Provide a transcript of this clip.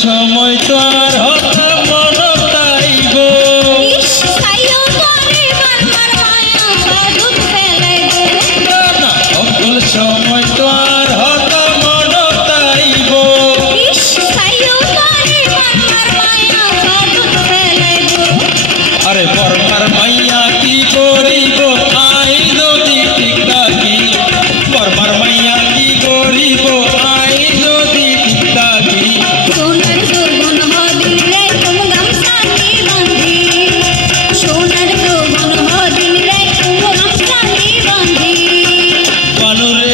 সময় তো আর হতা মন তাইব অকল সময় তো আর হতা মন তাইব আরে বর্মার মাইয়া কি করিব আই যদি ঠিক থাকি বর্মার মাইয়া কি করিব আই যদি ঠিক থাকি বানুরে